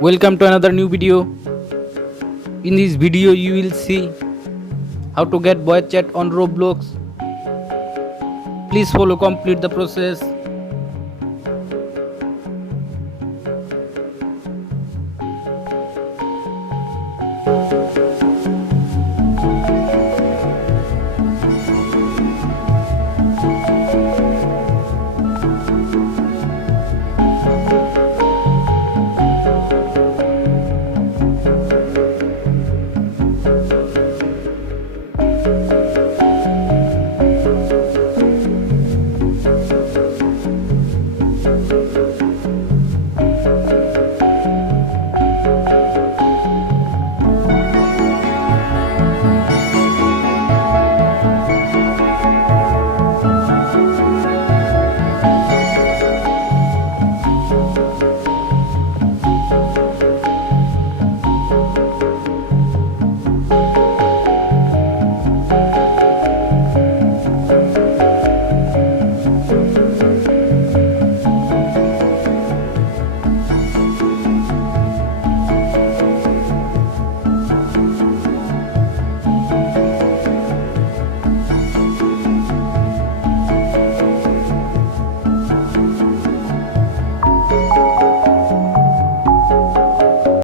Welcome to another new video. In this video you will see how to get voice chat on Roblox. Please follow complete the process.